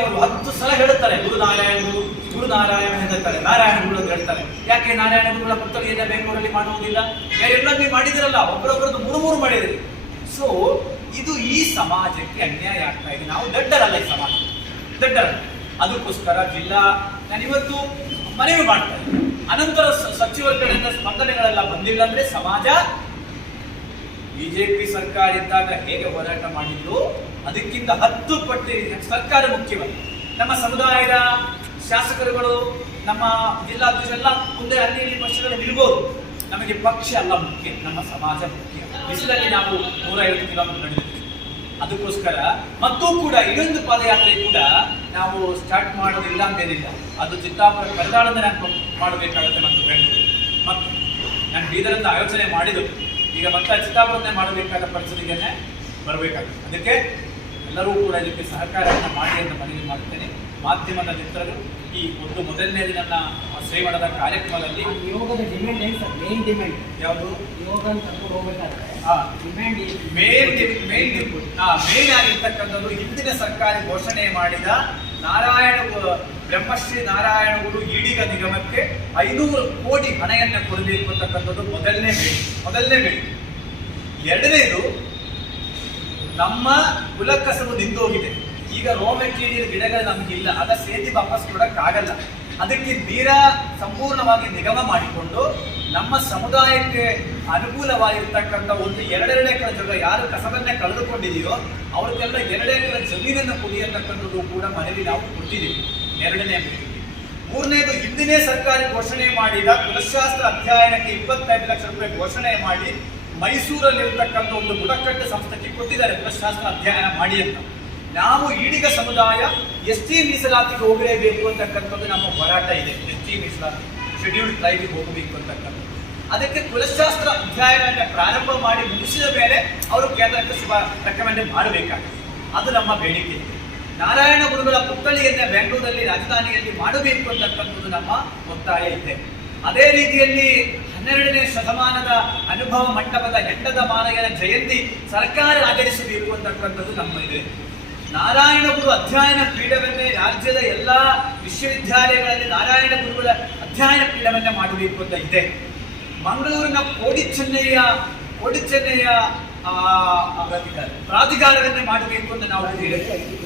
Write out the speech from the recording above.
ಅವರು ಹತ್ತು ಸಲ ಹೇಳುತ್ತಾರೆ ಗುರುನಾರಾಯಣ ಗುರು ಗುರುನಾರಾಯಣ ಹೇಳ್ತಾರೆ ನಾರಾಯಣ ಗುರು ಅಂತ ಹೇಳ್ತಾರೆ. ಯಾಕೆ ನಾರಾಯಣ ಗುರುಗಳ ಪುತ್ತಳಿಯನ್ನ ಬೆಂಗಳೂರಲ್ಲಿ ಮಾಡುವುದಿಲ್ಲ? ಎಲ್ಲ ನೀವು ಮಾಡಿದಿರಲ್ಲ ಒಬ್ಬರೊಬ್ಬರದ್ದು ಮೂರು ಮೂರು ಮಾಡಿದ್ರಿ ಸೊ ಇದು ಈ ಸಮಾಜಕ್ಕೆ ಅನ್ಯಾಯ ಆಗ್ತಾ ಇದೆ. ನಾವು ದಡ್ಡರಲ್ಲ ಈ ಸಮಾಜ. ದಡ್ಡರ ಅದಕ್ಕೋಸ್ಕರ ಜಿಲ್ಲಾ, ನಾನು ಇವತ್ತು ಮನವಿ ಮಾಡ್ತಾ ಇದ್ದೀನಿ. ಅನಂತರ ಸಚಿವರ ಕಡೆಯಿಂದ ಸ್ಪಂದನೆಗಳೆಲ್ಲ ಬಂದಿಲ್ಲ ಅಂದ್ರೆ ಸಮಾಜ ಬಿಜೆಪಿ ಸರ್ಕಾರ ಇದ್ದಾಗ ಹೇಗೆ ಹೋರಾಟ ಮಾಡಿದ್ರು? ಅದಕ್ಕಿಂತ ಹತ್ತು ಪಟ್ಟು ಸರ್ಕಾರ ಮುಖ್ಯವಾಗಿ ನಮ್ಮ ಸಮುದಾಯದ ಶಾಸಕರುಗಳು, ನಮ್ಮ ಜಿಲ್ಲಾಧ್ಯಕ್ಷರೆಲ್ಲ ಮುಂದೆ ಅಲ್ಲಿ ಇಲ್ಲಿ ಪಕ್ಷಗಳು ನಮಗೆ ಪಕ್ಷ ಅಲ್ಲ ಮುಖ್ಯ, ನಮ್ಮ ಸಮಾಜ ಮುಖ್ಯ. ಬಿಸಿಲಲ್ಲಿ ನಾವು ನೂರೈವತ್ತು ಕಿಲೋಮೀಟರ್ ನಡೆದಿದ್ದೀವಿ. ಅದಕ್ಕೋಸ್ಕರ ಮತ್ತೂ ಕೂಡ ಇನ್ನೊಂದು ಪಾದಯಾತ್ರೆ ಕೂಡ ನಾವು ಸ್ಟಾರ್ಟ್ ಮಾಡೋದಿಲ್ಲ ಅಂತೇನಿಲ್ಲ. ಅದು ಚಿತ್ತಾಪುರ ಕರೆದಾಳದ ನಾನು ಮಾಡಬೇಕಾಗುತ್ತೆ ಮತ್ತು ಬೆಂಗಳೂರು ಮತ್ತು ನಾನು ಬೀದರಿಂದ ಆಯೋಜನೆ ಮಾಡಿದ್ದು. ಈಗ ಮತ್ತೆ ಚಿತಾಭರಣೆ ಮಾಡಬೇಕಾದ ಪರಿಸ್ಥಿತಿಗೆ ಬರಬೇಕಾಗುತ್ತೆ. ಅದಕ್ಕೆ ಎಲ್ಲರೂ ಕೂಡ ಇದಕ್ಕೆ ಸಹಕಾರವನ್ನು ಮಾಡಿ ಅಂತ ಮನವಿ ಮಾಡ್ತೇನೆ. ಮಾಧ್ಯಮದ ಮಿತ್ರರು ಈ ಒಂದು ಮೊದಲನೇ ದಿನ ಶ್ರೀಮಠದ ಕಾರ್ಯಕ್ರಮದಲ್ಲಿ ಯೋಗದ ಡಿಮ್ಯಾಂಡ್ ಏನು ಸರ್? ಮೇನ್ ಡಿಮ್ಯಾಂಡ್ ಯಾವುದು? ಯೋಗ ಕರ್ಕೊಂಡು ಹೋಗ್ಬೇಕಾದ್ರೆ ಡಿಮ್ಯಾಂಡ್ ಮೇನ್ ಮೇನ್ ಮೇನ್ ಆಗಿರ್ತಕ್ಕಂಥದ್ದು ಹಿಂದಿನ ಸರ್ಕಾರ ಘೋಷಣೆ ಮಾಡಿದ ನಾರಾಯಣ ಬ್ರಹ್ಮಶ್ರೀ ನಾರಾಯಣ ಗುರು ಈಡಿಗ ನಿಗಮಕ್ಕೆ ಐನೂರು ಕೋಟಿ ಹಣವನ್ನು ಕೊಡಬೇಕು ಅಂತಕ್ಕಂಥದ್ದು ಮೊದಲನೇ ಬೇಡಿ ಮೊದಲನೇ ಬೇಡಿ ಎರಡನೇದು, ನಮ್ಮ ಕುಲಕಸಬು ನಿಂತೋಗಿದೆ. ಈಗ ರೋಮೆಟೀರಿಯಲ್ ಗಿಡಗಳು ನಮಗಿಲ್ಲ, ಅದ ಸೇದಿ ವಾಪಸ್ ಕೊಡಕ್ಕಾಗಲ್ಲ. ಅದಕ್ಕೆ ನೀರ ಸಂಪೂರ್ಣವಾಗಿ ನಿಗಮ ಮಾಡಿಕೊಂಡು ನಮ್ಮ ಸಮುದಾಯಕ್ಕೆ ಅನುಕೂಲವಾಗಿರ್ತಕ್ಕಂಥ ಒಂದು ಎರಡೆರಡು ಎಕರೆ ಜಾಗ ಯಾರು ಕಸವನ್ನೇ ಕಳೆದುಕೊಂಡಿದೆಯೋ ಅವ್ರಿಗೆಲ್ಲ ಎರಡು ಎಕರೆ ಜಮೀನನ್ನು ಕೊಡಿ ಅಂತಕ್ಕಂಥದ್ದು ಕೂಡ ಮನವಿ ನಾವು ಕೊಟ್ಟಿದ್ದೀವಿ. ಎರಡನೇ ಮನೆಯಲ್ಲಿ ಮೂರನೇದು, ಹಿಂದಿನೇ ಸರ್ಕಾರಿ ಘೋಷಣೆ ಮಾಡಿದ ಕುಲಶಾಸ್ತ್ರ ಅಧ್ಯಯನಕ್ಕೆ ಇಪ್ಪತ್ತೈದು ಲಕ್ಷ ರೂಪಾಯಿ ಘೋಷಣೆ ಮಾಡಿ ಮೈಸೂರಲ್ಲಿರ್ತಕ್ಕಂಥ ಒಂದು ಬುಡಕಟ್ಟು ಸಂಸ್ಥೆಗೆ ಕೊಟ್ಟಿದ್ದಾರೆ ಕುಲಶಾಸ್ತ್ರ ಅಧ್ಯಯನ ಮಾಡಿ ಅಂತ. ನಾವು ಈಡಿಗ ಸಮುದಾಯ ಎಸ್ ಟಿ ಮೀಸಲಾತಿಗೆ ಹೋಗಲೇಬೇಕು ಅಂತಕ್ಕಂಥದ್ದು ನಮ್ಮ ಹೋರಾಟ ಇದೆ. ಎಸ್ ಟಿ ಮೀಸಲಾತಿ ಶೆಡ್ಯೂಲ್ಡ್ ಟ್ರೈಬ್ಗೆ ಹೋಗಬೇಕು ಅಂತಕ್ಕಂಥದ್ದು. ಅದಕ್ಕೆ ಕುಲಶಾಸ್ತ್ರ ಅಧ್ಯಯನವನ್ನು ಪ್ರಾರಂಭ ಮಾಡಿ ಮುಗಿಸಿದ ಮೇಲೆ ಅವರು ಕೇಂದ್ರಕ್ಕೆ ಶುಭ ರೆಕಮೆಂಡ್ ಮಾಡಬೇಕಾಗುತ್ತೆ ಅದು ನಮ್ಮ ಬೇಡಿಕೆ. ನಾರಾಯಣ ಗುರುಗಳ ಪುತ್ಥಳಿಯನ್ನೇ ಬೆಂಗಳೂರಲ್ಲಿ ರಾಜಧಾನಿಯಲ್ಲಿ ಮಾಡಬೇಕು ಅಂತಕ್ಕಂಥದ್ದು ನಮ್ಮ ಒತ್ತಾಯ ಇದೆ. ಅದೇ ರೀತಿಯಲ್ಲಿ ಹನ್ನೆರಡನೇ ಶತಮಾನದ ಅನುಭವ ಮಂಟಪದ ಹೆಂಡದ ಮಾನಯನ ಜಯಂತಿ ಸರ್ಕಾರ ಆಚರಿಸಬೇಕು ಅಂತಕ್ಕಂಥದ್ದು ನಮ್ಮ ಇದೆ. ನಾರಾಯಣ ಗುರು ಅಧ್ಯಯನ ಪೀಠವನ್ನೇ ರಾಜ್ಯದ ಎಲ್ಲ ವಿಶ್ವವಿದ್ಯಾಲಯಗಳಲ್ಲಿ ನಾರಾಯಣ ಗುರುಗಳ ಅಧ್ಯಯನ ಪೀಠವನ್ನೇ ಮಾಡಬೇಕು ಅಂತ ಇದೆ. ಮಂಗಳೂರಿನ ಕೋಡಿಚೆನ್ನಯ್ಯ ಚೆನ್ನಯ್ಯ ಕೋಡಿ ಚೆನ್ನಯ್ಯ ಆ, ಪ್ರಾಧಿಕಾರವನ್ನೇ ಮಾಡಬೇಕು ಅಂತ ನಾವು ಹೇಳಿದ್ದೇವೆ.